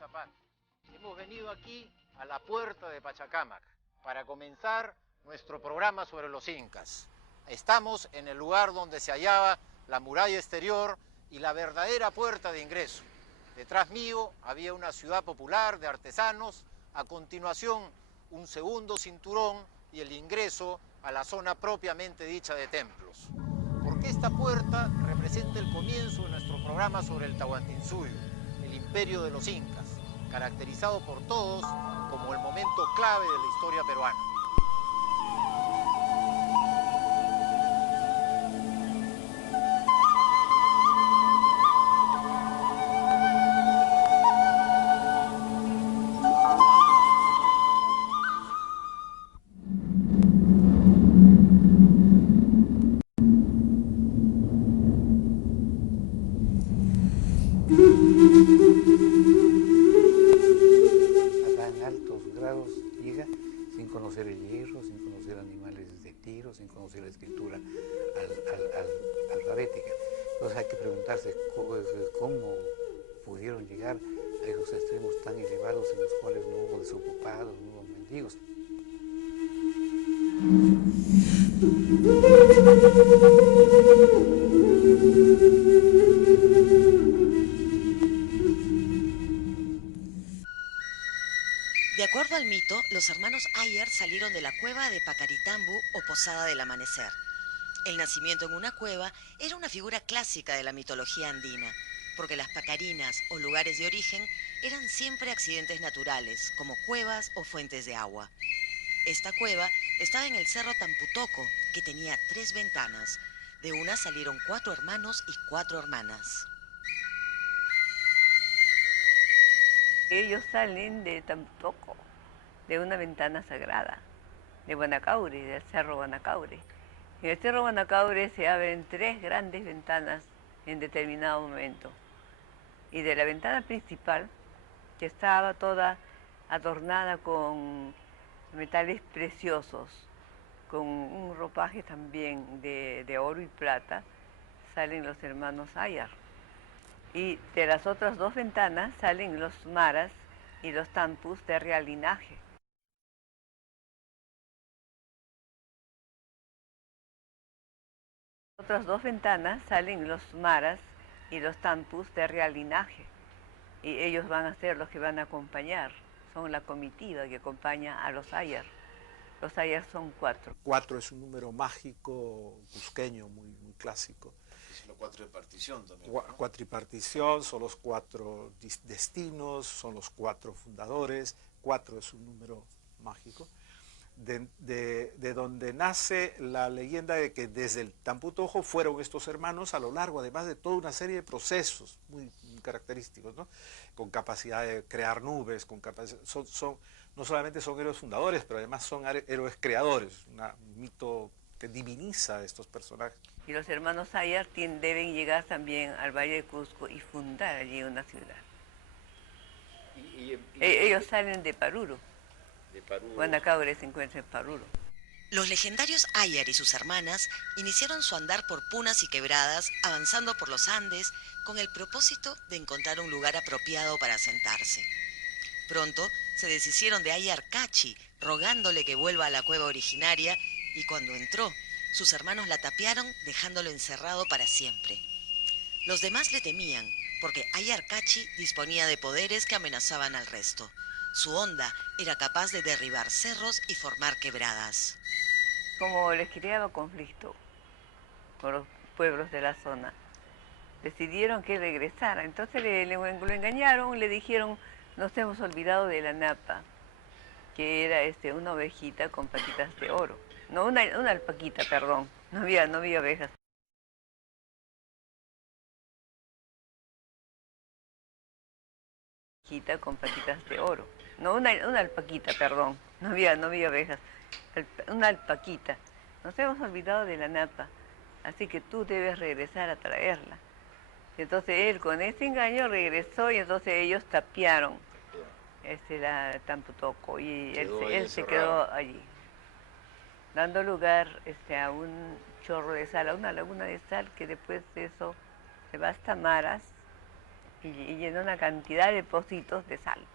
Zapata. Hemos venido aquí a la puerta de Pachacámac para comenzar nuestro programa sobre los incas. Estamos en el lugar donde se hallaba la muralla exterior y la verdadera puerta de ingreso. Detrás mío había una ciudad popular de artesanos, a continuación un segundo cinturón y el ingreso a la zona propiamente dicha de templos. Porque esta puerta representa el comienzo de nuestro programa sobre el Tahuantinsuyo, el imperio de los incas, caracterizado por todos como el momento clave de la historia peruana. Sin conocer la escritura alfabética. Entonces hay que preguntarse cómo pudieron llegar a esos extremos tan elevados en los cuales no hubo desocupados, no hubo mendigos. De acuerdo al mito, los hermanos Ayer salieron de la cueva de Pacaritambu o Posada del Amanecer. El nacimiento en una cueva era una figura clásica de la mitología andina, porque las pacarinas o lugares de origen eran siempre accidentes naturales, como cuevas o fuentes de agua. Esta cueva estaba en el cerro Tamputoco, que tenía 3 ventanas. De una salieron 4 hermanos y 4 hermanas. Ellos salen de Tamputoco, de una ventana sagrada, de Guanacaure, del cerro Guanacaure. En el cerro Guanacaure se abren 3 grandes ventanas en determinado momento. Y de la ventana principal, que estaba toda adornada con metales preciosos, con un ropaje también de oro y plata, salen los hermanos Ayar. Y de las otras 2 ventanas salen los maras y los tampus de real linaje. De las otras 2 ventanas salen los maras y los tampus de real linaje. Y ellos van a ser los que van a acompañar. Son la comitiva que acompaña a los Ayar. Los Ayar son 4. 4 es un número mágico cusqueño, muy clásico. Es los 4 de partición también, ¿no? Cuatripartición, son los 4 destinos, son los 4 fundadores. 4 es un número mágico. De donde nace la leyenda de que desde el Tamputoco fueron estos hermanos a lo largo, además de toda una serie de procesos muy característicos, ¿no? Con capacidad de crear nubes, no solamente son héroes fundadores, pero además son héroes creadores, un mito que diviniza a estos personajes. Y los hermanos Ayar deben llegar también al Valle de Cusco y fundar allí una ciudad. Ellos salen de Paruro. Guanacaure se encuentra en Paruro. Los legendarios Ayar y sus hermanas iniciaron su andar por punas y quebradas, avanzando por los Andes, con el propósito de encontrar un lugar apropiado para asentarse. Pronto se deshicieron de Ayar Cachi, rogándole que vuelva a la cueva originaria, y cuando entró, sus hermanos la tapiaron, dejándolo encerrado para siempre. Los demás le temían, porque Ayar Cachi disponía de poderes que amenazaban al resto. Su onda era capaz de derribar cerros y formar quebradas. Como les creaba conflicto con los pueblos de la zona, decidieron que regresara. Entonces lo engañaron, le dijeron, nos hemos olvidado de la napa, que era una ovejita con patitas de oro. No, una alpaquita, perdón, no había ovejas. Con patitas de oro. No, una alpaquita, perdón, no había ovejas. Una alpaquita. Nos hemos olvidado de la napa, así que tú debes regresar a traerla. Entonces él con ese engaño regresó y entonces ellos tapiaron la Tamputoco y él se quedó allí, dando lugar a un chorro de sal, a una laguna de sal que después de eso se va hasta Maras y llenó una cantidad de pocitos de sal.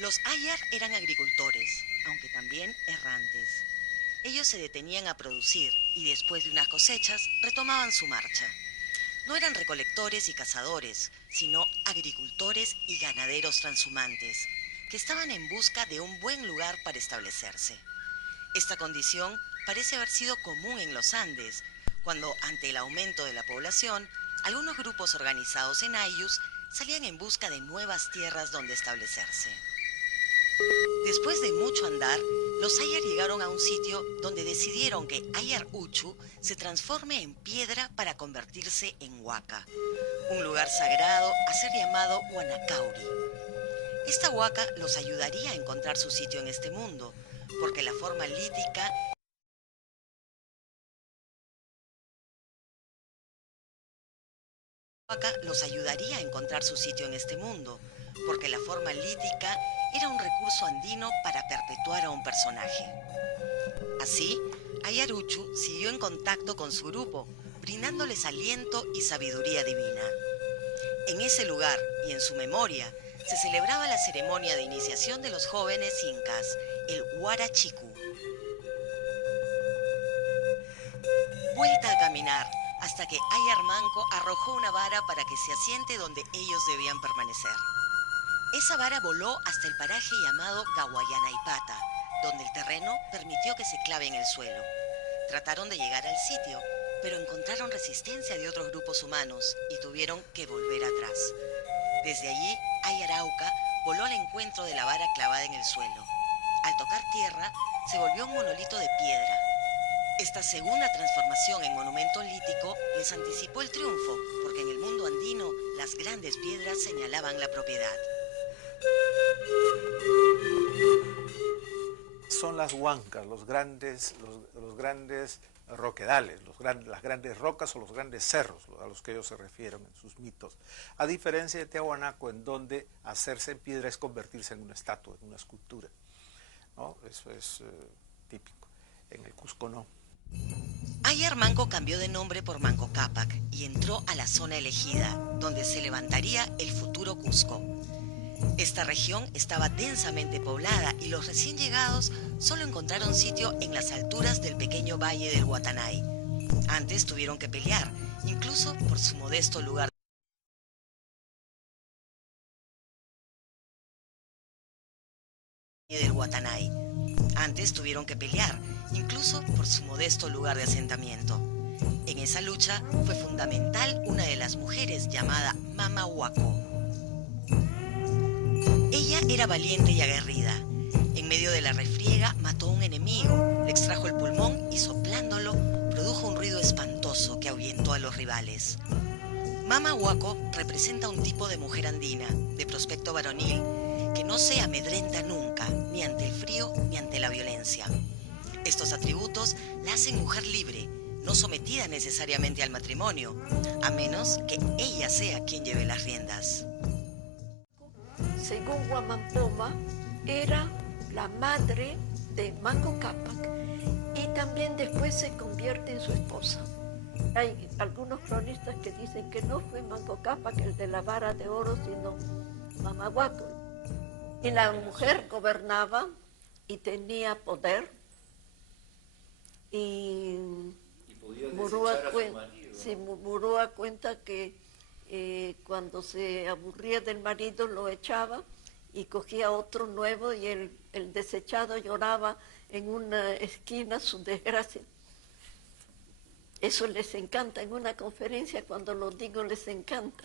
Los Ayar eran agricultores, aunque también errantes. Ellos se detenían a producir y después de unas cosechas retomaban su marcha. No eran recolectores y cazadores, sino agricultores y ganaderos transhumantes, que estaban en busca de un buen lugar para establecerse. Esta condición parece haber sido común en los Andes, cuando ante el aumento de la población, algunos grupos organizados en Ayllus salían en busca de nuevas tierras donde establecerse. Después de mucho andar, los Ayar llegaron a un sitio donde decidieron que Ayar Uchu se transforme en piedra para convertirse en huaca, un lugar sagrado a ser llamado Huanacauri. Esta huaca los ayudaría a encontrar su sitio en este mundo, porque la forma lítica los ayudaría a encontrar su sitio en este mundo, porque la forma lítica era un recurso andino para perpetuar a un personaje. Así, Ayar Uchu siguió en contacto con su grupo, brindándoles aliento y sabiduría divina. En ese lugar y en su memoria se celebraba la ceremonia de iniciación de los jóvenes incas, el Huarachicu. Vuelta a caminar, hasta que Ayar Manco arrojó una vara para que se asiente donde ellos debían permanecer. Esa vara voló hasta el paraje llamado Gahuayanaipata, donde el terreno permitió que se clave en el suelo. Trataron de llegar al sitio, pero encontraron resistencia de otros grupos humanos y tuvieron que volver atrás. Desde allí, Ayar Auca voló al encuentro de la vara clavada en el suelo. Al tocar tierra, se volvió un monolito de piedra. Esta segunda transformación en monumento lítico les anticipó el triunfo, porque en el mundo andino las grandes piedras señalaban la propiedad. Son las huancas, los grandes roquedales, las grandes rocas o los grandes cerros a los que ellos se refieren en sus mitos. A diferencia de Tiahuanaco, en donde hacerse en piedra es convertirse en una estatua, en una escultura, ¿no? Eso es típico. En el Cusco no. Ayar Manco cambió de nombre por Manco Cápac y entró a la zona elegida, donde se levantaría el futuro Cusco. Esta región estaba densamente poblada y los recién llegados solo encontraron sitio en las alturas del pequeño valle del Guatanay. Antes tuvieron que pelear, incluso por su modesto lugar del Guatanay. Antes tuvieron que pelear, incluso por su modesto lugar de asentamiento. En esa lucha fue fundamental una de las mujeres llamada Mama Huaco. Ella era valiente y aguerrida. En medio de la refriega mató a un enemigo, le extrajo el pulmón y soplándolo produjo un ruido espantoso que ahuyentó a los rivales. Mama Huaco representa un tipo de mujer andina, de prospecto varonil, que no se amedrenta nunca, ni ante el frío ni ante la violencia. Estos atributos la hacen mujer libre, no sometida necesariamente al matrimonio, a menos que ella sea quien lleve las riendas. Según Huamampoma, era la madre de Manco Cápac y también después se convierte en su esposa. Hay algunos cronistas que dicen que no fue Manco Cápac el de la vara de oro, sino Mama Huaco. Y la mujer gobernaba y tenía poder. Y Murúa cuenta que cuando se aburría del marido lo echaba y cogía otro nuevo y el desechado lloraba en una esquina su desgracia. Eso les encanta, en una conferencia cuando lo digo les encanta.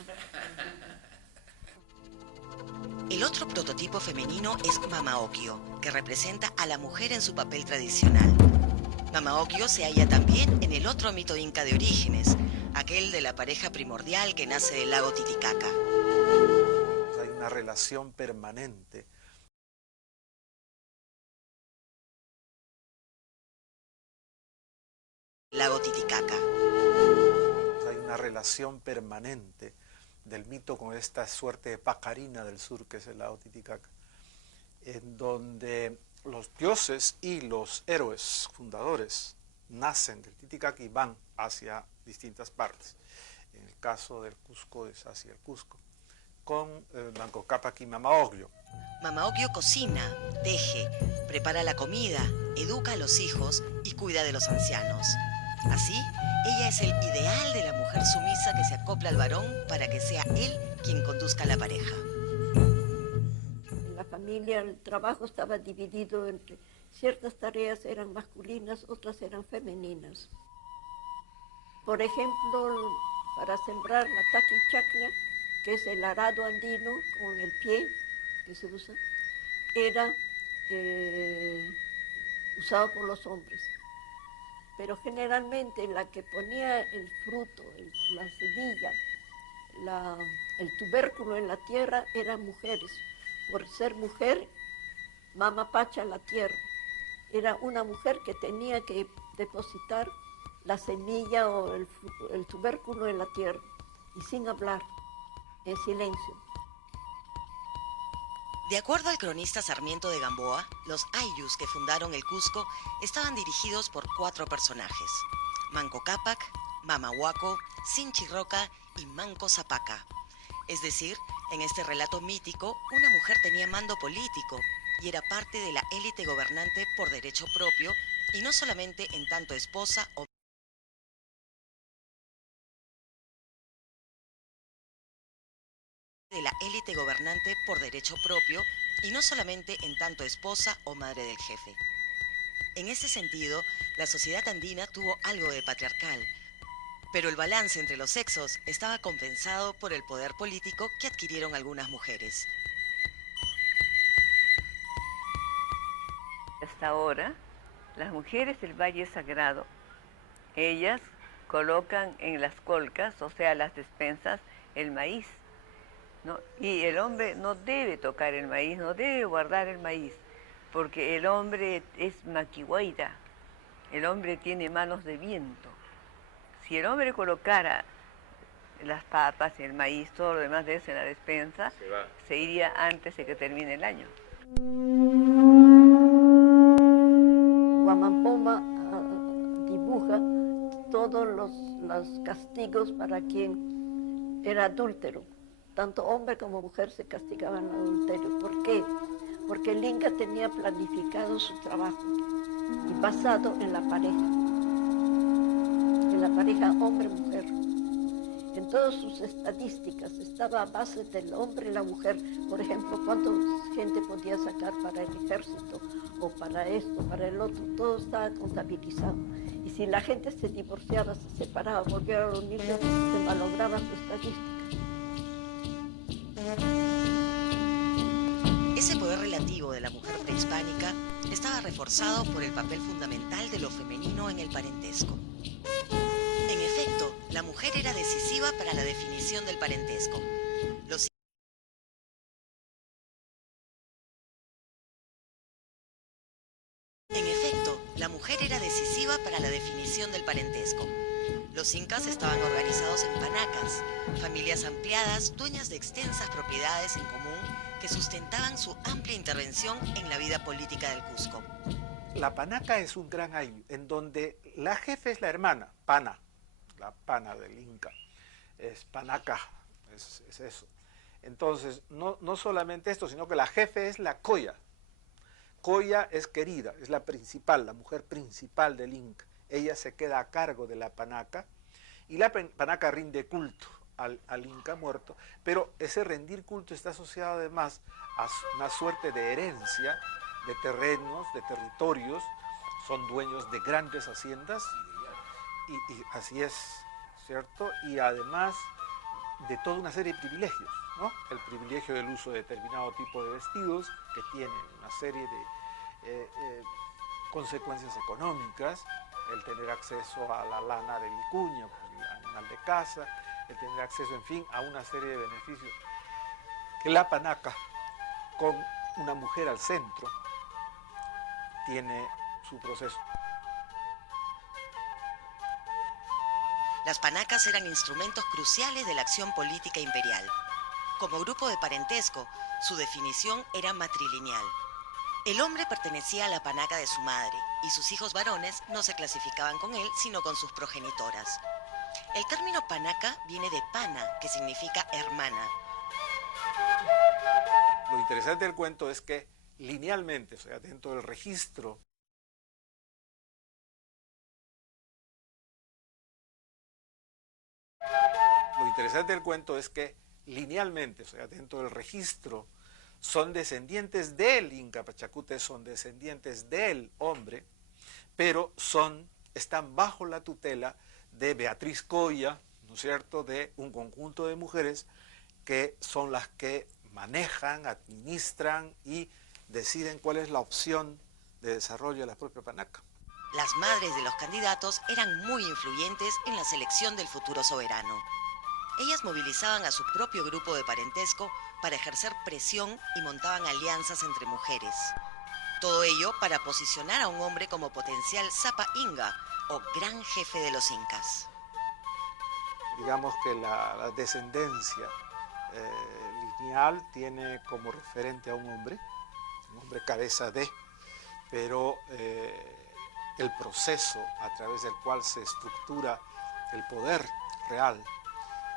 El otro prototipo femenino es Mama Ocllo, que representa a la mujer en su papel tradicional. Mama Ocllo se halla también en el otro mito inca de orígenes, aquel de la pareja primordial que nace del lago Titicaca. Hay una relación permanente. Lago Titicaca. Hay una relación permanente del mito con esta suerte de Pacarina del sur, que es el lago Titicaca, en donde los dioses y los héroes fundadores nacen del Titicaca y van hacia distintas partes. En el caso del Cusco es hacia el Cusco, con Manco Cápac y Mama Oglio. Mama Oglio cocina, teje, prepara la comida, educa a los hijos y cuida de los ancianos. Así, ella es el ideal de la mujer sumisa que se acopla al varón para que sea él quien conduzca a la pareja. En la familia el trabajo estaba dividido entre ciertas tareas eran masculinas, otras eran femeninas. Por ejemplo, para sembrar la taquichacla, que es el arado andino con el pie que se usa, era usado por los hombres. Pero generalmente la que ponía el fruto, la semilla, el tubérculo en la tierra eran mujeres. Por ser mujer, Mama Pacha la tierra. Era una mujer que tenía que depositar la semilla o el tubérculo en la tierra y sin hablar, en silencio. De acuerdo al cronista Sarmiento de Gamboa, los ayllus que fundaron el Cusco estaban dirigidos por 4 personajes: Manco Cápac, Mama Huaco, Sinchi Roca y Manco Zapaca. Es decir, en este relato mítico, una mujer tenía mando político y era parte de la élite gobernante por derecho propio y no solamente en tanto esposa o madre del jefe. En ese sentido, la sociedad andina tuvo algo de patriarcal, pero el balance entre los sexos estaba compensado por el poder político que adquirieron algunas mujeres. Hasta ahora, las mujeres del Valle Sagrado, ellas colocan en las colcas, o sea, las despensas, el maíz, ¿no? Y el hombre no debe tocar el maíz, no debe guardar el maíz, porque el hombre es maquihuaira, el hombre tiene manos de viento. Si el hombre colocara las papas, el maíz, todo lo demás de eso en la despensa, se iría antes de que termine el año. Guamampoma dibuja todos los castigos para quien era adúltero. Tanto hombre como mujer se castigaban el adulterio. ¿Por qué? Porque el Inca tenía planificado su trabajo y basado en la pareja hombre-mujer. En todas sus estadísticas estaba a base del hombre y la mujer. Por ejemplo, cuánta gente podía sacar para el ejército o para esto, para el otro. Todo estaba contabilizado. Y si la gente se divorciaba, se separaba, volvía a reunirse, se malograba su estadística. Ese poder relativo de la mujer prehispánica estaba reforzado por el papel fundamental de lo femenino en el parentesco. En efecto, la mujer era decisiva para la definición del parentesco. Los incas estaban organizados en panacas, familias ampliadas, dueñas de extensas propiedades en común que sustentaban su amplia intervención en la vida política del Cusco. La panaca es un gran ayllu, en donde la jefe es la hermana, pana, la pana del Inca, es panaca, es eso. Entonces, no solamente esto, sino que la jefe es la coya. Coya es querida, es la principal, la mujer principal del Inca. Ella se queda a cargo de la panaca y la panaca rinde culto al Inca muerto, pero ese rendir culto está asociado además a una suerte de herencia, de terrenos, de territorios, son dueños de grandes haciendas, y así es, ¿cierto? Y además de toda una serie de privilegios, ¿no? El privilegio del uso de determinado tipo de vestidos, que tienen una serie de consecuencias económicas, el tener acceso a la lana de vicuña, el animal de caza, el tener acceso, en fin, a una serie de beneficios. Que la panaca, con una mujer al centro, tiene su proceso. Las panacas eran instrumentos cruciales de la acción política imperial. Como grupo de parentesco, su definición era matrilineal. El hombre pertenecía a la panaca de su madre y sus hijos varones no se clasificaban con él, sino con sus progenitoras. El término panaca viene de pana, que significa hermana. Lo interesante del cuento es que linealmente, o sea, dentro del registro son descendientes del Inca Pachacútec, son descendientes del hombre, pero están bajo la tutela de Beatriz Coya, ¿no es cierto?, de un conjunto de mujeres que son las que manejan, administran y deciden cuál es la opción de desarrollo de la propia panaca. Las madres de los candidatos eran muy influyentes en la selección del futuro soberano. Ellas movilizaban a su propio grupo de parentesco para ejercer presión y montaban alianzas entre mujeres. Todo ello para posicionar a un hombre como potencial Zapa Inga o gran jefe de los incas. Digamos que la descendencia lineal tiene como referente a un hombre cabeza de, pero el proceso a través del cual se estructura el poder real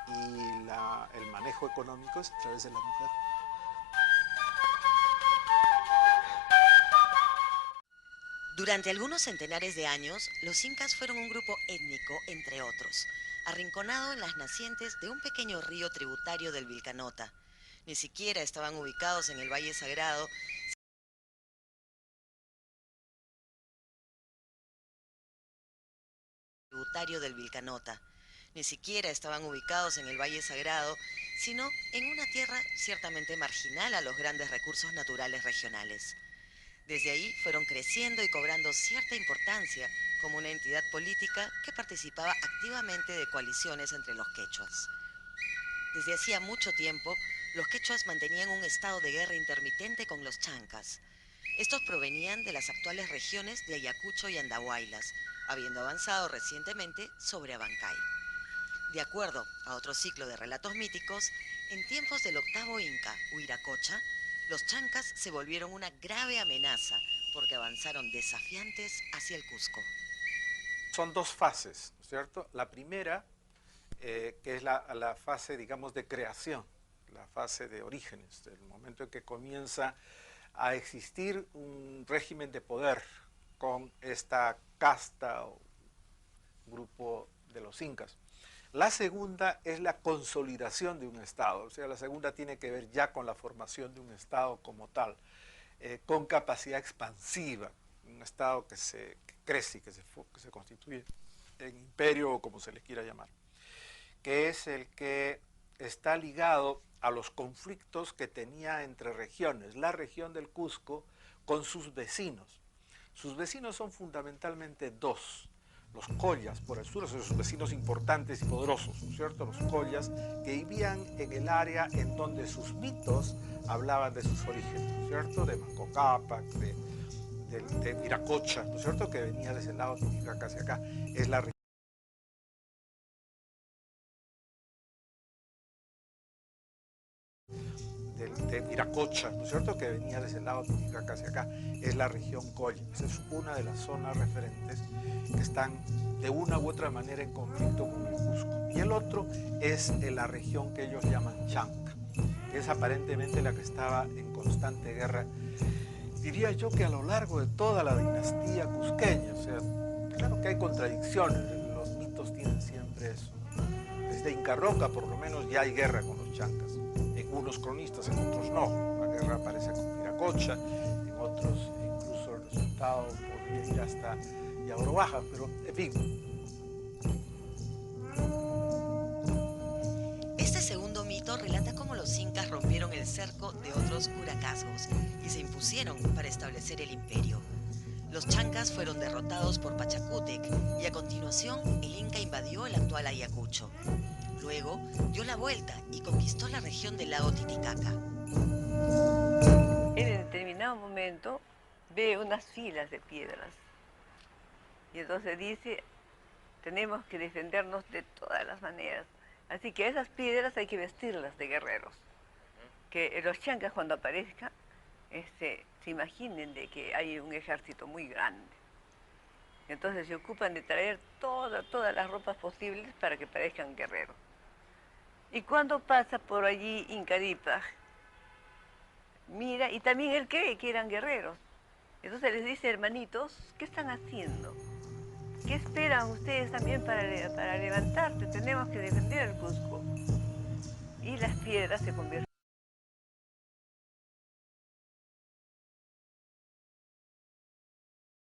y el manejo económico es a través de la mujer. Durante algunos centenares de años, los incas fueron un grupo étnico, entre otros, arrinconado en las nacientes de un pequeño río tributario del Vilcanota. Ni siquiera estaban ubicados en el Valle Sagrado, sino en una tierra ciertamente marginal a los grandes recursos naturales regionales. Desde ahí fueron creciendo y cobrando cierta importancia como una entidad política que participaba activamente de coaliciones entre los quechuas. Desde hacía mucho tiempo, los quechuas mantenían un estado de guerra intermitente con los chancas. Estos provenían de las actuales regiones de Ayacucho y Andahuaylas, habiendo avanzado recientemente sobre Abancay. De acuerdo a otro ciclo de relatos míticos, en tiempos del octavo Inca, Huiracocha, los chancas se volvieron una grave amenaza porque avanzaron desafiantes hacia el Cusco. Son dos fases, ¿no es cierto? La primera, que es la fase, digamos, de creación, la fase de orígenes, el momento en que comienza a existir un régimen de poder con esta casta o grupo de los incas. La segunda es la consolidación de un Estado, o sea, la segunda tiene que ver ya con la formación de un Estado como tal, con capacidad expansiva, un Estado que crece y que se constituye en imperio o como se le quiera llamar, que es el que está ligado a los conflictos que tenía entre regiones, la región del Cusco con sus vecinos. Sus vecinos son fundamentalmente dos. Los collas por el sur, son sus vecinos importantes y poderosos, ¿no es cierto? Los collas que vivían en el área en donde sus mitos hablaban de sus orígenes, ¿no es cierto? De Manco Cápac, de Viracocha, ¿no es cierto? Que venía de ese lado de Titicaca hacia acá. Es la región de Viracocha, ¿no es cierto?, que venía de ese lado de Titicaca hacia acá, es la región Colla. Esa es una de las zonas referentes que están de una u otra manera en conflicto con el Cusco. Y el otro es la región que ellos llaman Chanca, que es aparentemente la que estaba en constante guerra, diría yo que a lo largo de toda la dinastía cusqueña. O sea, claro que hay contradicciones, los mitos tienen siempre eso. Desde Inca Roca, por lo menos, ya hay guerra con los chancas. En unos cronistas, en otros no. La guerra aparece con Viracocha, en otros incluso el resultado podría ir hasta Yauro Baja, pero en fin. Este segundo mito relata cómo los incas rompieron el cerco de otros huracazgos y se impusieron para establecer el imperio. Los chancas fueron derrotados por Pachacútec y a continuación el Inca invadió el actual Ayacucho. Luego dio la vuelta y conquistó la región del lago Titicaca. Él en determinado momento ve unas filas de piedras y entonces dice, tenemos que defendernos de todas las maneras. Así que esas piedras hay que vestirlas de guerreros. Que los chancas cuando aparezcan se imaginen de que hay un ejército muy grande. Entonces se ocupan de traer todas las ropas posibles para que parezcan guerreros. Y cuando pasa por allí Incaripa, mira, y también él cree que eran guerreros. Entonces les dice, hermanitos, ¿qué están haciendo? ¿Qué esperan ustedes también para levantarte? Tenemos que defender el Cusco. Y las piedras se convierten.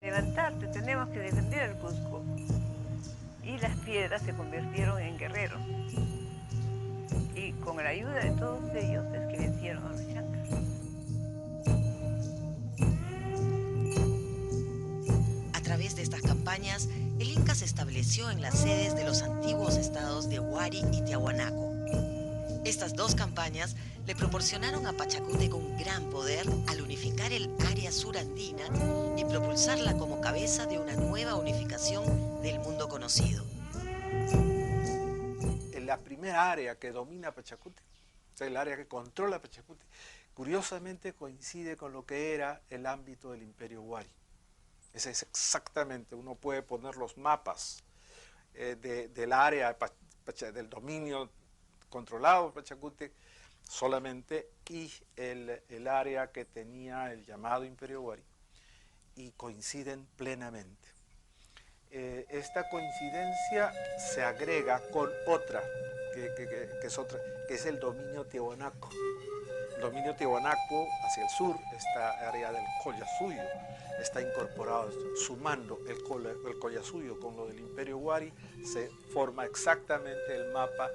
Levantarte, tenemos que defender el Cusco. Y las piedras se convirtieron en guerreros. Y con la ayuda de todos ellos es que vencieron a los chancas. A través de estas campañas, el Inca se estableció en las sedes de los antiguos estados de Huari y Tiahuanaco. Estas dos campañas le proporcionaron a Pachacútec un gran poder al unificar el área surandina y propulsarla como cabeza de una nueva unificación del mundo conocido. La primera área que domina Pachacútec, o sea, el área que controla Pachacútec, curiosamente coincide con lo que era el ámbito del Imperio Huari. Ese es exactamente, uno puede poner los mapas del área, del dominio controlado por Pachacútec solamente, y el área que tenía el llamado Imperio Huari, y coinciden plenamente. Esta coincidencia se agrega con otra, que es el dominio tiahuanaco. El dominio tiahuanaco hacia el sur, esta área del Collasuyo, está incorporado, sumando el Collasuyo con lo del Imperio Huari, se forma exactamente el mapa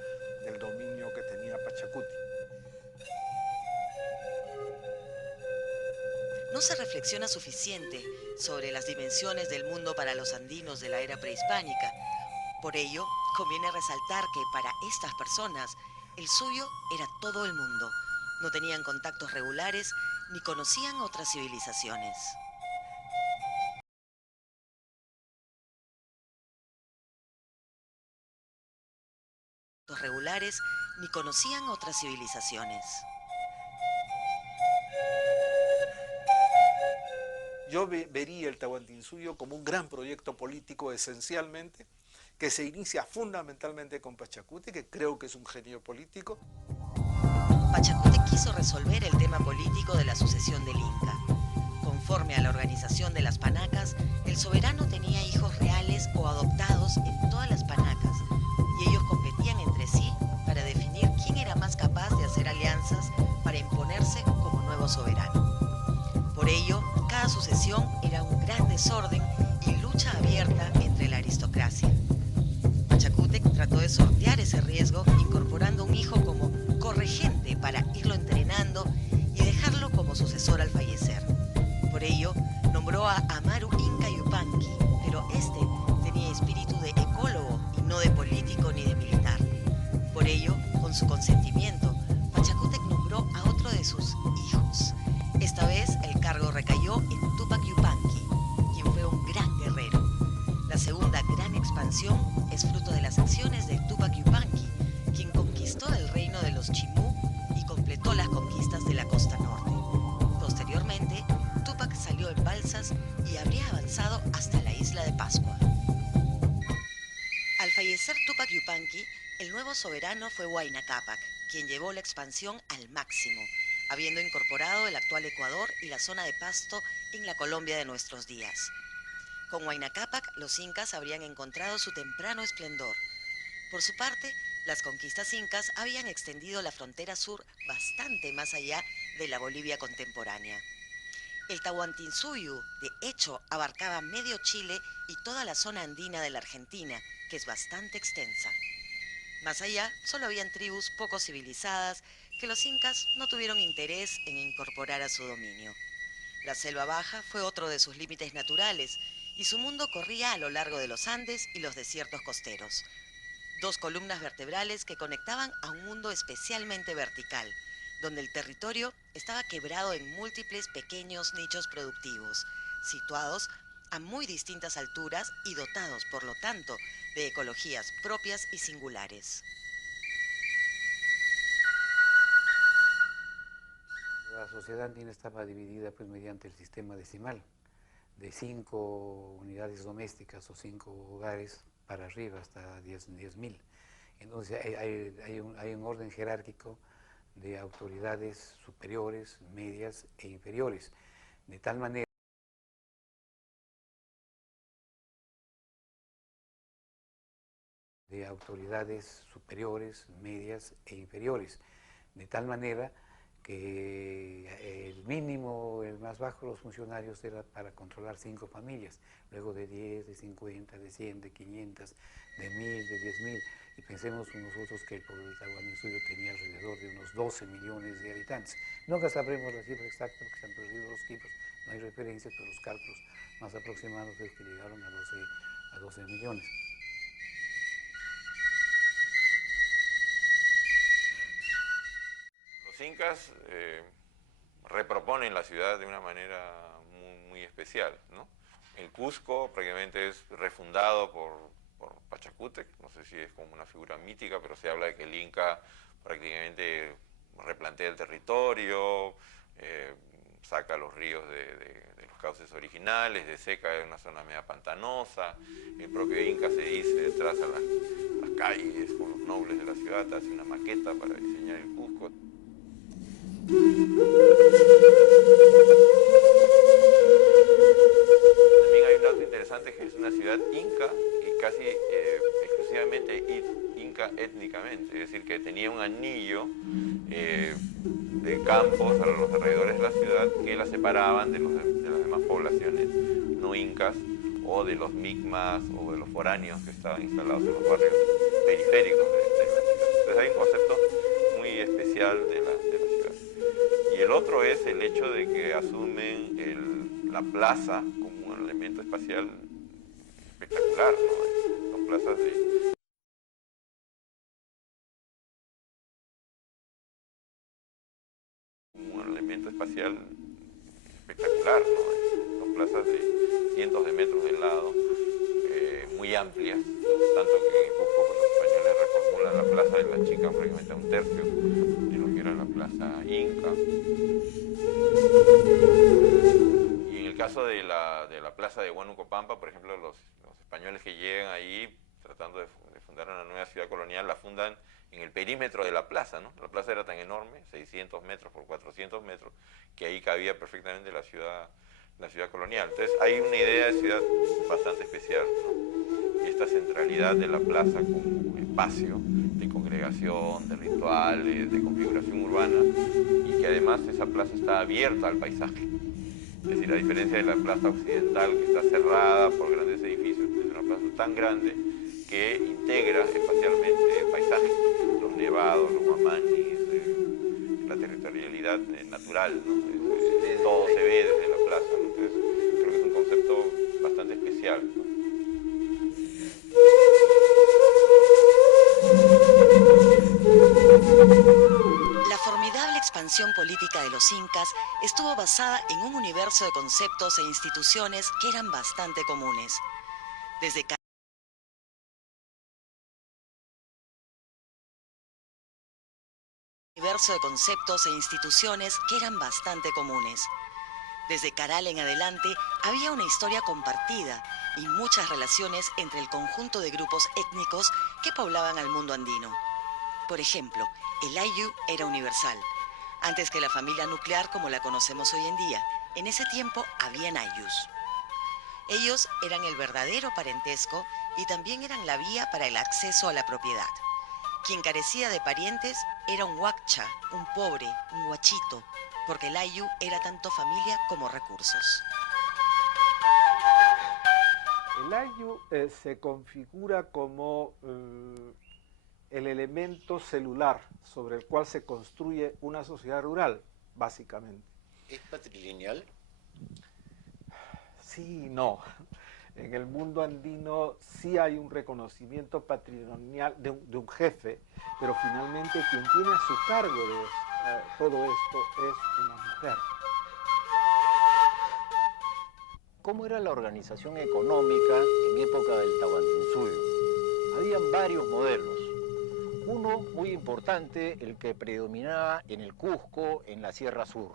del dominio que tenía Pachacútec. No se reflexiona suficiente sobre las dimensiones del mundo para los andinos de la era prehispánica. Por ello, conviene resaltar que para estas personas, el suyo era todo el mundo. No tenían contactos regulares ni conocían otras civilizaciones. Regulares ni conocían otras civilizaciones. Yo vería el Tahuantinsuyo como un gran proyecto político esencialmente, que se inicia fundamentalmente con Pachacútec, que creo que es un genio político. Pachacútec quiso resolver el tema político de la sucesión del Inca. Conforme a la organización de las panacas, el soberano tenía hijos reales o adoptados en todas las panacas, y ellos competían entre sí para definir quién era más capaz de hacer alianzas para imponerse como nuevo soberano. Por ello, cada sucesión era un gran desorden y lucha abierta entre la aristocracia. Pachacútec trató de sortear ese riesgo incorporando un hijo como corregente para irlo entrenando y dejarlo como sucesor al fallecer. Por ello, nombró a Amaru Inca Yupanqui, pero este tenía espíritu de ecólogo y no de político ni de militar. Por ello, con su consentimiento, Pachacútec nombró a otro de sus hijos. Esta vez el cargo recayó en Tupac Yupanqui, quien fue un gran guerrero. La segunda gran expansión es fruto de las acciones de Tupac Yupanqui, quien conquistó el reino de los Chimú y completó las conquistas de la costa norte. Posteriormente, Tupac salió en balsas y habría avanzado hasta la isla de Pascua. Al fallecer Tupac Yupanqui, el nuevo soberano fue Huayna Cápac, quien llevó la expansión al máximo, habiendo incorporado el actual Ecuador y la zona de Pasto en la Colombia de nuestros días. Con Huayna Cápac, los incas habrían encontrado su temprano esplendor. Por su parte, las conquistas incas habían extendido la frontera sur bastante más allá de la Bolivia contemporánea. El Tahuantinsuyu, de hecho, abarcaba medio Chile y toda la zona andina de la Argentina, que es bastante extensa. Más allá, solo habían tribus poco civilizadas que los incas no tuvieron interés en incorporar a su dominio. La selva baja fue otro de sus límites naturales y su mundo corría a lo largo de los Andes y los desiertos costeros. Dos columnas vertebrales que conectaban a un mundo especialmente vertical, donde el territorio estaba quebrado en múltiples pequeños nichos productivos, situados a muy distintas alturas y dotados, por lo tanto, de ecologías propias y singulares. La sociedad andina estaba dividida pues mediante el sistema decimal, de 5 unidades domésticas o 5 hogares para arriba hasta 10.000. Entonces hay un orden jerárquico de autoridades superiores, medias e inferiores, de tal manera que el mínimo, el más bajo de los funcionarios era para controlar 5 familias, luego de 10, de 50, de 100, de 500, de 1000, de 10.000, y pensemos nosotros que el pueblo del Tahuantinsuyo tenía alrededor de unos 12 millones de habitantes. Nunca sabremos la cifra exacta porque se han perdido los libros, no hay referencias, pero los cálculos más aproximados es que llegaron a 12 millones. Los incas reproponen la ciudad de una manera muy especial, ¿no? El Cusco prácticamente es refundado por Pachacútec, no sé si es como una figura mítica, pero se habla de que el Inca prácticamente replantea el territorio, saca los ríos de los cauces originales, deseca en una zona media pantanosa. El propio Inca se dice, traza las calles con los nobles de la ciudad, hace una maqueta para diseñar el Cusco. También hay un dato interesante que es una ciudad inca y casi exclusivamente inca étnicamente, es decir, que tenía un anillo de campos a los alrededores de la ciudad que la separaban de las demás poblaciones no incas o de los micmas o de los foráneos que estaban instalados en los barrios periféricos de la ciudad. Entonces hay un concepto muy especial de la ciudad. Y el otro es el hecho de que asumen la plaza como un elemento espacial espectacular, ¿no? Son plazas como un elemento espacial espectacular, ¿no? Son plazas de cientos de metros de lado, muy amplias, tanto que en Cusco los españoles reformulan la plaza de la Chica prácticamente a un tercio de lo que era la plaza inca. Y en el caso de la plaza de Huánuco Pampa, por ejemplo, los españoles que llegan ahí tratando de fundar una nueva ciudad colonial, la fundan en el perímetro de la plaza, ¿no? La plaza era tan enorme, 600 metros por 400 metros, que ahí cabía perfectamente la ciudad colonial. Entonces hay una idea de ciudad bastante especial, ¿no? Y esta centralidad de la plaza como espacio de congregación, de rituales, de configuración urbana, y que además esa plaza está abierta al paisaje. Es decir, a diferencia de la plaza occidental que está cerrada por grandes edificios, es una plaza tan grande que integra espacialmente el paisaje, los nevados, los guamanis, la territorialidad natural, ¿no? Todo se ve desde la plaza, ¿no? Entonces creo que es un concepto bastante especial, ¿no? La formidable expansión política de los incas estuvo basada en un universo de conceptos e instituciones que eran bastante comunes. Desde Desde Caral en adelante había una historia compartida y muchas relaciones entre el conjunto de grupos étnicos que poblaban al mundo andino. Por ejemplo, el Ayllu era universal. Antes que la familia nuclear como la conocemos hoy en día, en ese tiempo habían Aylus. Ellos eran el verdadero parentesco y también eran la vía para el acceso a la propiedad. Quien carecía de parientes era un huaccha, un pobre, un huachito, porque el Ayllu era tanto familia como recursos. El Ayllu se configura como el elemento celular sobre el cual se construye una sociedad rural, básicamente. ¿Es patrilineal? Sí y no. En el mundo andino sí hay un reconocimiento patrimonial de un jefe, pero finalmente quien tiene a su cargo de todo esto es una mujer. ¿Cómo era la organización económica en época del Tahuantinsuyo? Habían varios modelos. Uno muy importante, el que predominaba en el Cusco, en la Sierra Sur.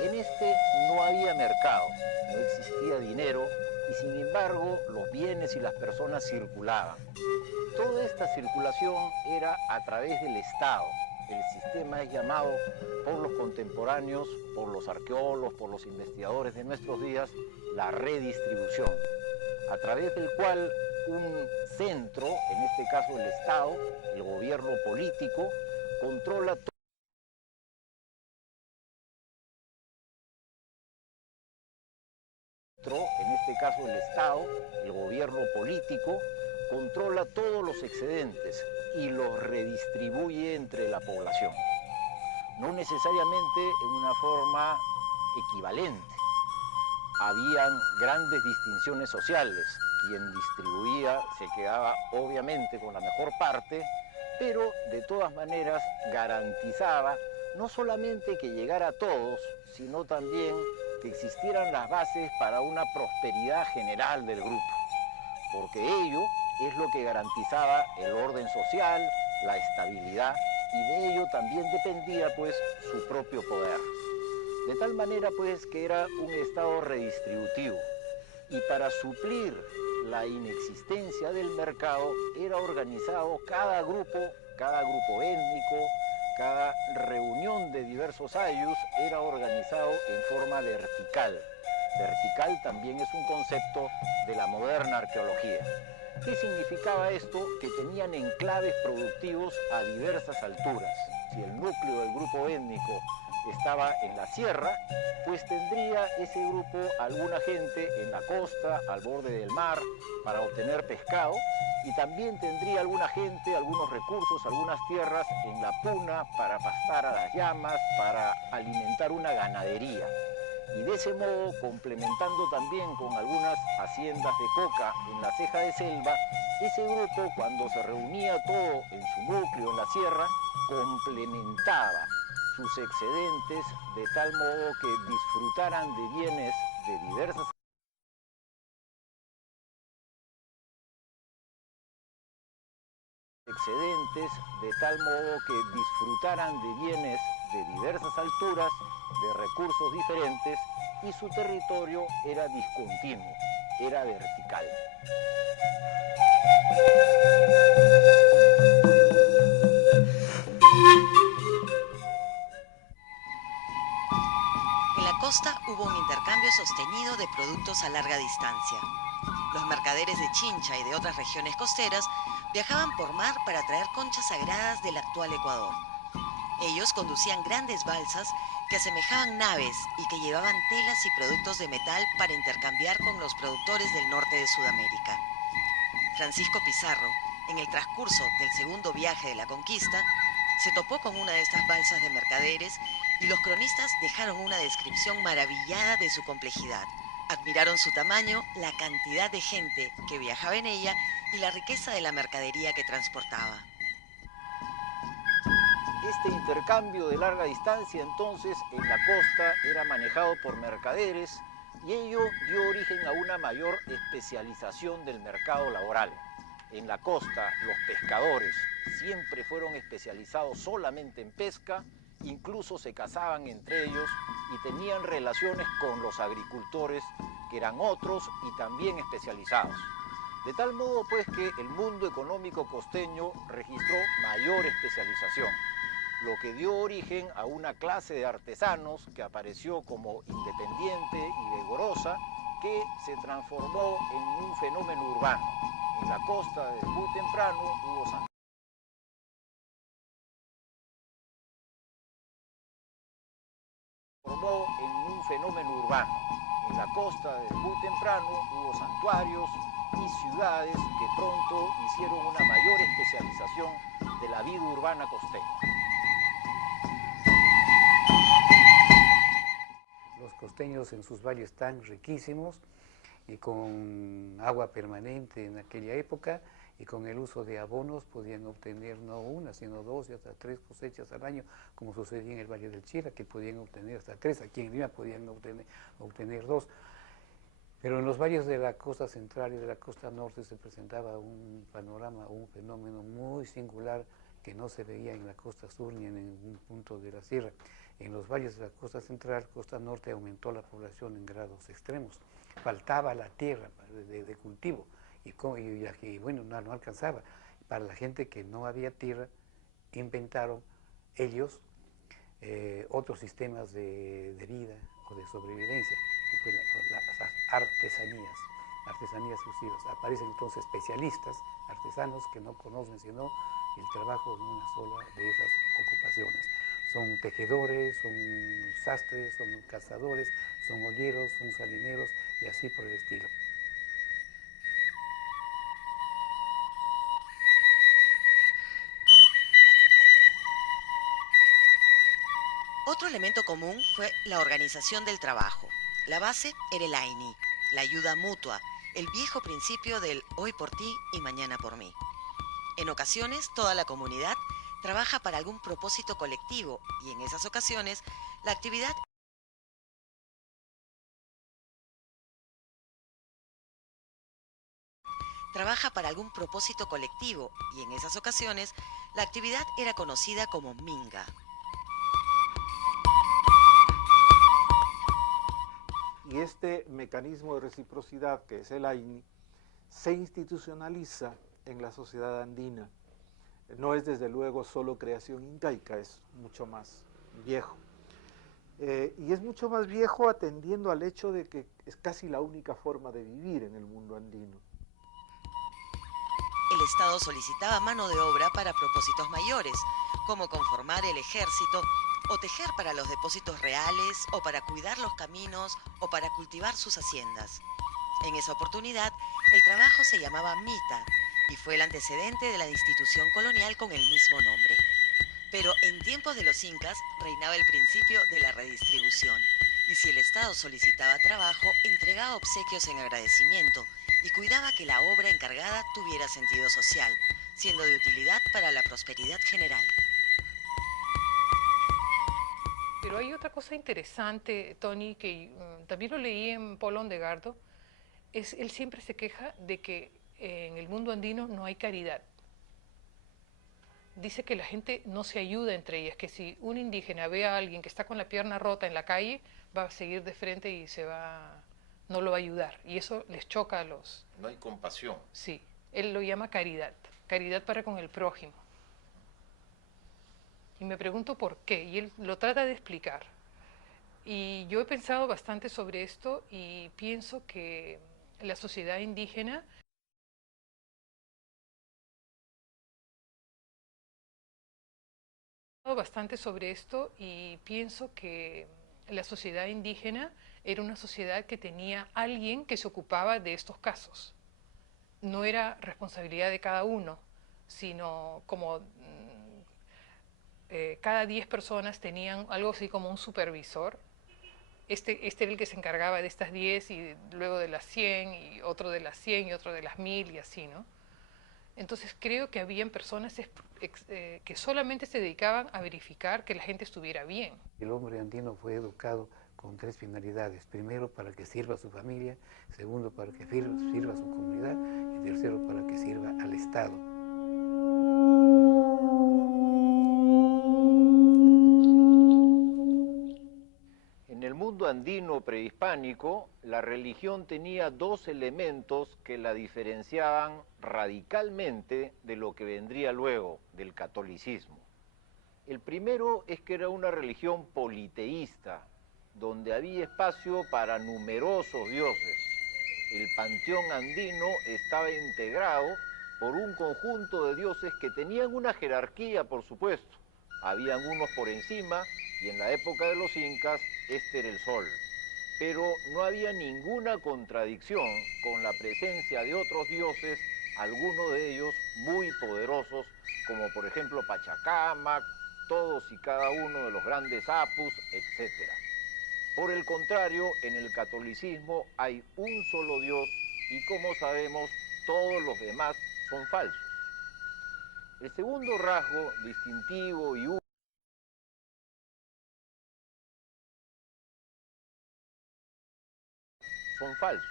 En este no había mercado, no existía dinero y sin embargo los bienes y las personas circulaban. Toda esta circulación era a través del Estado. El sistema es llamado por los contemporáneos, por los arqueólogos, por los investigadores de nuestros días, la redistribución, a través del cual un centro, en este caso el Estado, el gobierno político, controla controla todos los excedentes y los redistribuye entre la población. No necesariamente en una forma equivalente. Habían grandes distinciones sociales. Quien distribuía se quedaba obviamente con la mejor parte, pero de todas maneras garantizaba no solamente que llegara a todos, sino también que existieran las bases para una prosperidad general del grupo, porque ello es lo que garantizaba el orden social, la estabilidad, y de ello también dependía pues su propio poder. De tal manera pues que era un Estado redistributivo, y para suplir la inexistencia del mercado era organizado cada grupo étnico, cada reunión de diversos ayllus era organizado en forma vertical. Vertical también es un concepto de la moderna arqueología. ¿Qué significaba esto? Que tenían enclaves productivos a diversas alturas. Si el núcleo del grupo étnico estaba en la sierra, pues tendría ese grupo alguna gente en la costa, al borde del mar, para obtener pescado, y también tendría alguna gente, algunos recursos, algunas tierras en la puna para pastar a las llamas, para alimentar una ganadería. Y de ese modo, complementando también con algunas haciendas de coca en la ceja de selva, ese grupo, cuando se reunía todo en su núcleo, en la sierra, complementaba sus excedentes de tal modo que disfrutaran de bienes de diversas alturas, de recursos diferentes, y su territorio era discontinuo, era vertical. En la costa hubo un intercambio sostenido de productos a larga distancia. Los mercaderes de Chincha y de otras regiones costeras viajaban por mar para traer conchas sagradas del actual Ecuador. Ellos conducían grandes balsas que asemejaban naves y que llevaban telas y productos de metal para intercambiar con los productores del norte de Sudamérica. Francisco Pizarro, en el transcurso del segundo viaje de la conquista, se topó con una de estas balsas de mercaderes y los cronistas dejaron una descripción maravillada de su complejidad. Admiraron su tamaño, la cantidad de gente que viajaba en ella y la riqueza de la mercadería que transportaba. Este intercambio de larga distancia entonces en la costa era manejado por mercaderes y ello dio origen a una mayor especialización del mercado laboral. En la costa los pescadores siempre fueron especializados solamente en pesca, incluso se casaban entre ellos y tenían relaciones con los agricultores que eran otros y también especializados. De tal modo pues que el mundo económico costeño registró mayor especialización, lo que dio origen a una clase de artesanos que apareció como independiente y vigorosa, que se transformó en un fenómeno urbano. En la costa desde muy temprano hubo santuarios y ciudades que pronto hicieron una mayor especialización de la vida urbana costeña. Los costeños en sus valles tan riquísimos y con agua permanente en aquella época y con el uso de abonos podían obtener no una, sino dos y hasta tres cosechas al año, como sucedía en el Valle del Chira, que podían obtener hasta tres, aquí en Lima podían obtener dos. Pero en los valles de la costa central y de la costa norte se presentaba un panorama, un fenómeno muy singular que no se veía en la costa sur ni en ningún punto de la sierra. En los valles de la costa central, costa norte, aumentó la población en grados extremos. Faltaba la tierra de cultivo y bueno, no alcanzaba. Para la gente que no había tierra, inventaron ellos otros sistemas de vida o de sobrevivencia, que fue las artesanías exclusivas. Aparecen entonces especialistas, artesanos que no conocen sino el trabajo en una sola de esas ocupaciones. Son tejedores, son sastres, son cazadores, son olleros, son salineros y así por el estilo. Otro elemento común fue la organización del trabajo. La base era el AINI, la ayuda mutua, el viejo principio del hoy por ti y mañana por mí. En ocasiones, toda la comunidad trabaja para algún propósito colectivo y en esas ocasiones, la actividad era conocida como minga. Y este mecanismo de reciprocidad, que es el AINI, se institucionaliza en la sociedad andina. No es desde luego solo creación incaica, es mucho más viejo. Y es mucho más viejo atendiendo al hecho de que es casi la única forma de vivir en el mundo andino. El Estado solicitaba mano de obra para propósitos mayores, como conformar el ejército, o tejer para los depósitos reales, o para cuidar los caminos, o para cultivar sus haciendas. En esa oportunidad, el trabajo se llamaba mita, y fue el antecedente de la institución colonial con el mismo nombre. Pero en tiempos de los incas reinaba el principio de la redistribución, y si el Estado solicitaba trabajo, entregaba obsequios en agradecimiento, y cuidaba que la obra encargada tuviera sentido social, siendo de utilidad para la prosperidad general. Pero hay otra cosa interesante, Tony, que también lo leí en Polo Ondegardo, él siempre se queja de que en el mundo andino no hay caridad. Dice que la gente no se ayuda entre ellas, que si un indígena ve a alguien que está con la pierna rota en la calle, va a seguir de frente y no lo va a ayudar. Y eso les choca a los... No hay compasión. Sí, él lo llama caridad, caridad para con el prójimo. Y me pregunto por qué, y él lo trata de explicar. Y yo he pensado bastante sobre esto y pienso que la sociedad indígena era una sociedad que tenía alguien que se ocupaba de estos casos. No era responsabilidad de cada uno, sino como cada 10 personas tenían algo así como un supervisor. Este era el que se encargaba de estas 10 y luego de las 100 y otro de las 100 y otro de las 1000 y así, ¿no? Entonces creo que habían personas que solamente se dedicaban a verificar que la gente estuviera bien. El hombre andino fue educado con 3 finalidades. Primero, para que sirva a su familia. Segundo, para que sirva a su comunidad. Y tercero, para que sirva al Estado. En el mundo andino prehispánico, la religión tenía 2 elementos que la diferenciaban radicalmente de lo que vendría luego, del catolicismo. El primero es que era una religión politeísta, donde había espacio para numerosos dioses. El panteón andino estaba integrado por un conjunto de dioses que tenían una jerarquía, por supuesto. Habían unos por encima, y en la época de los incas, este era el sol. Pero no había ninguna contradicción con la presencia de otros dioses, algunos de ellos muy poderosos, como por ejemplo Pachacamac, todos y cada uno de los grandes apus, etc. Por el contrario, en el catolicismo hay un solo Dios y, como sabemos, todos los demás son falsos. El segundo rasgo distintivo y son falsos.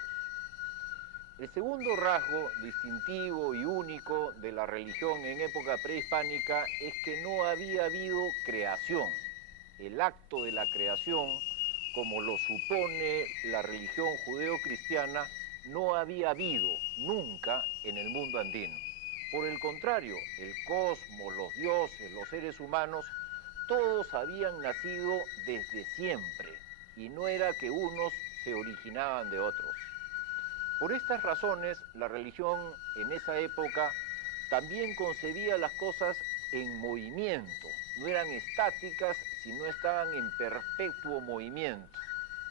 El segundo rasgo distintivo y único de la religión en época prehispánica es que no había habido creación. El acto de la creación, como lo supone la religión judeo-cristiana, no había habido nunca en el mundo andino. Por el contrario, el cosmos, los dioses, los seres humanos, todos habían nacido desde siempre, y no era que unos se originaban de otros. Por estas razones, la religión en esa época también concebía las cosas en movimiento, no eran estáticas, sino estaban en perpetuo movimiento.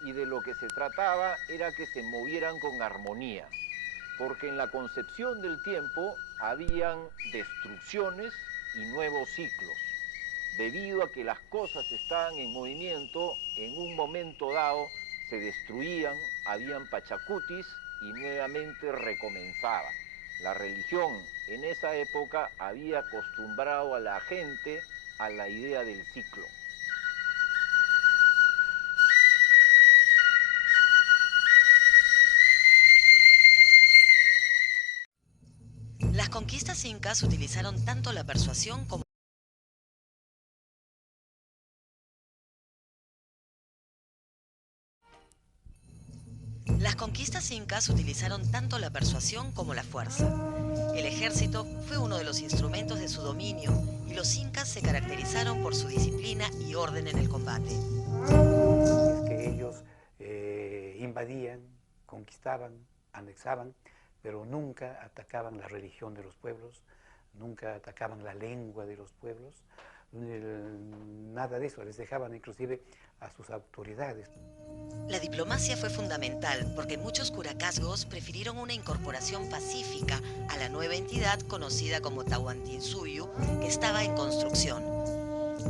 Y de lo que se trataba era que se movieran con armonía, porque en la concepción del tiempo habían destrucciones y nuevos ciclos. Debido a que las cosas estaban en movimiento, en un momento dado se destruían, habían pachacutis y nuevamente recomenzaba. La religión en esa época había acostumbrado a la gente a la idea del ciclo. Las conquistas incas utilizaron tanto la persuasión como la fuerza. El ejército fue uno de los instrumentos de su dominio y los incas se caracterizaron por su disciplina y orden en el combate. Es que ellos invadían, conquistaban, anexaban, pero nunca atacaban la religión de los pueblos, nunca atacaban la lengua de los pueblos, nada de eso, les dejaban inclusive a sus autoridades. La diplomacia fue fundamental porque muchos curacazgos prefirieron una incorporación pacífica a la nueva entidad conocida como Tahuantinsuyo, que estaba en construcción.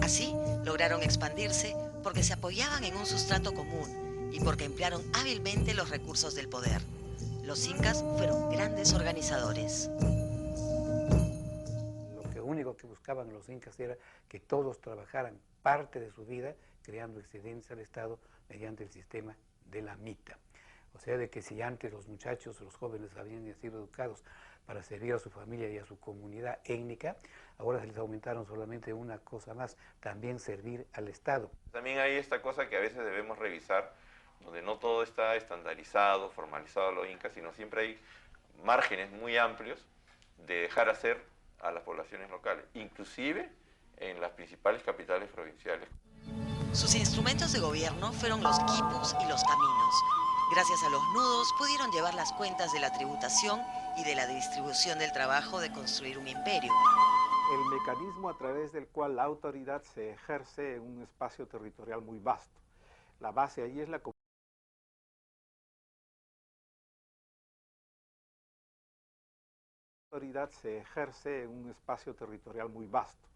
Así lograron expandirse porque se apoyaban en un sustrato común y porque emplearon hábilmente los recursos del poder. Los incas fueron grandes organizadores. Lo único que buscaban los incas era que todos trabajaran parte de su vida creando excedentes al Estado mediante el sistema de la mita. O sea, de que si antes los muchachos, los jóvenes habían sido educados para servir a su familia y a su comunidad étnica, ahora se les aumentaron solamente una cosa más, también servir al Estado. También hay esta cosa que a veces debemos revisar, donde no todo está estandarizado, formalizado a los incas, sino siempre hay márgenes muy amplios de dejar hacer a las poblaciones locales, inclusive en las principales capitales provinciales. Sus instrumentos de gobierno fueron los quipus y los caminos. Gracias a los nudos pudieron llevar las cuentas de la tributación y de la distribución del trabajo de construir un imperio. El mecanismo a través del cual la autoridad se ejerce en un espacio territorial muy vasto. La base ahí es la autoridad se ejerce en un espacio territorial muy vasto.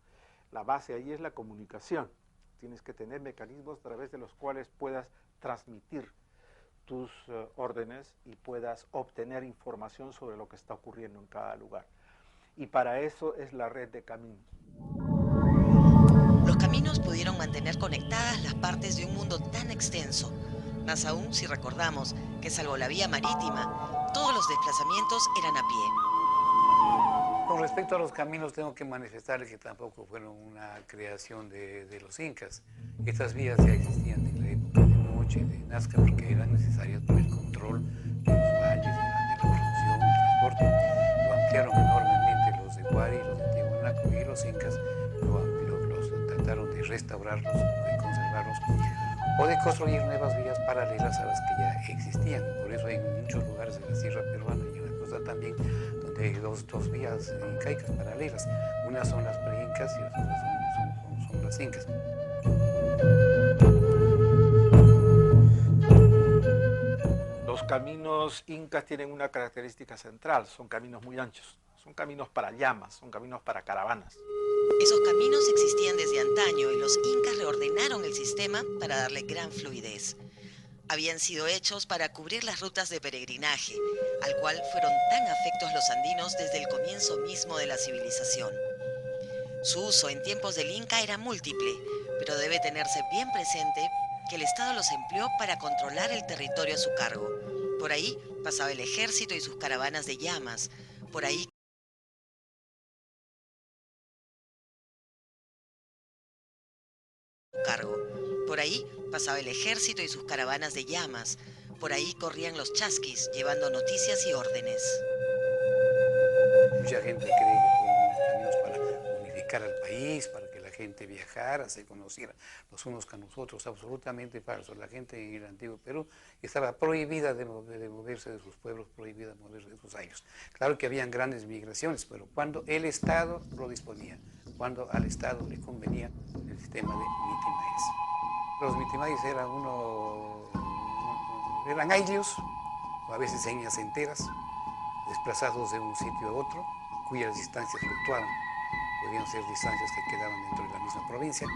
La base ahí es la comunicación. Tienes que tener mecanismos a través de los cuales puedas transmitir tus órdenes y puedas obtener información sobre lo que está ocurriendo en cada lugar. Y para eso es la red de caminos. Los caminos pudieron mantener conectadas las partes de un mundo tan extenso, más aún si recordamos que salvo la vía marítima, todos los desplazamientos eran a pie. Con respecto a los caminos, tengo que manifestar que tampoco fueron una creación de los incas. Estas vías ya existían en la época de Moche, de Nazca, porque eran necesarias para el control de los valles, de la producción, el transporte. Lo ampliaron enormemente los de Huari, los de Tiwanaku, y los incas los trataron de restaurarlos, de conservarlos, o de construir nuevas vías paralelas a las que ya existían. Por eso hay muchos lugares de la sierra peruana y una cosa también donde hay dos vías incaicas paralelas. Unas son las pre-incas y otras son las incas. Los caminos incas tienen una característica central, son caminos muy anchos, son caminos para llamas, son caminos para caravanas. Esos caminos existían desde antaño y los incas reordenaron el sistema para darle gran fluidez. Habían sido hechos para cubrir las rutas de peregrinaje, al cual fueron tan afectos los andinos desde el comienzo mismo de la civilización. Su uso en tiempos del Inca era múltiple, pero debe tenerse bien presente que el Estado los empleó para controlar el territorio a su cargo, Por ahí pasaba el ejército y sus caravanas de llamas. Por ahí cargo. Por ahí pasaba el ejército y sus caravanas de llamas. Por ahí corrían los chasquis llevando noticias y órdenes. Mucha gente cree que fueron unos caminos para unificar al país, para que la gente viajara, se conociera los unos con los otros. Absolutamente falso. La gente en el antiguo Perú estaba prohibida de moverse de sus pueblos, prohibida de moverse de sus años. Claro que habían grandes migraciones, pero cuando el Estado lo disponía, cuando al Estado le convenía el sistema de mitimaes. Los mitimaes eran ayllos, o a veces etnias enteras, desplazados de un sitio a otro, cuyas distancias fluctuaban. Podían ser distancias que quedaban dentro de la misma provincia,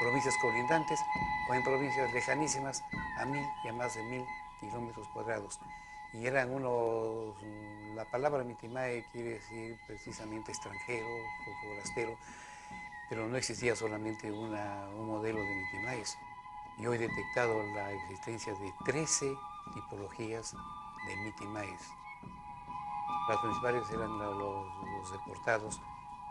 provincias colindantes o en provincias lejanísimas a 1000 y a más de 1000 kilómetros cuadrados. Y eran la palabra mitimae quiere decir precisamente extranjero o forastero, pero no existía solamente un modelo de mitimaes. Yo he detectado la existencia de 13 tipologías de mitimaes. Las principales eran los deportados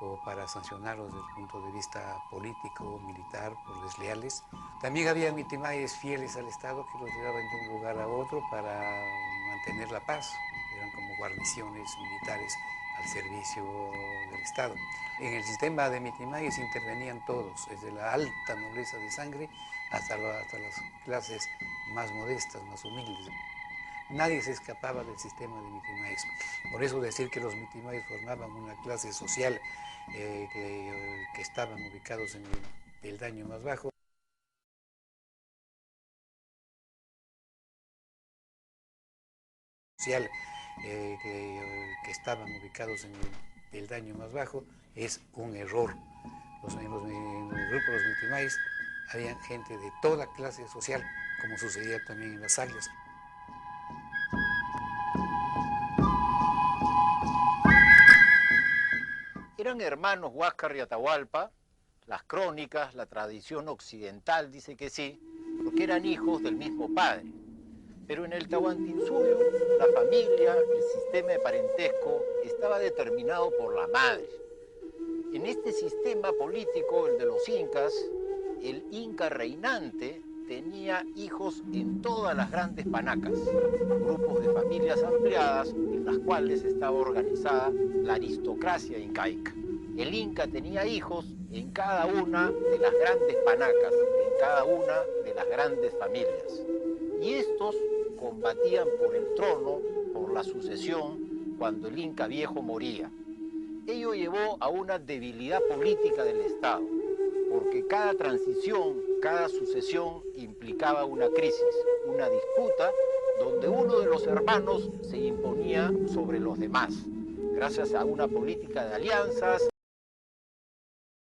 o para sancionarlos desde el punto de vista político, militar, por desleales. También había mitimaes fieles al Estado que los llevaban de un lugar a otro para mantener la paz. Eran como guarniciones militares al servicio del Estado. En el sistema de mitimaes intervenían todos, desde la alta nobleza de sangre hasta las clases más modestas, más humildes. Nadie se escapaba del sistema de mitimaes. Por eso decir que los mitimaes formaban una clase social que estaban ubicados en el peldaño más bajo. Social que estaban ubicados en el peldaño más bajo es un error. En el grupo de los mitimaes había gente de toda clase social, como sucedía también en las áreas. Eran hermanos Huáscar y Atahualpa. Las crónicas, la tradición occidental dice que sí, porque eran hijos del mismo padre. Pero en el Tahuantinsuyo, la familia, el sistema de parentesco, estaba determinado por la madre. En este sistema político, el de los incas, el inca reinante tenía hijos en todas las grandes panacas, grupos de familias ampliadas en las cuales estaba organizada la aristocracia incaica. El inca tenía hijos en cada una de las grandes panacas, en cada una de las grandes familias. Y estos combatían por el trono, por la sucesión, cuando el inca viejo moría. Ello llevó a una debilidad política del Estado, porque cada transición, cada sucesión implicaba una crisis, una disputa donde uno de los hermanos se imponía sobre los demás, gracias a una política de alianzas,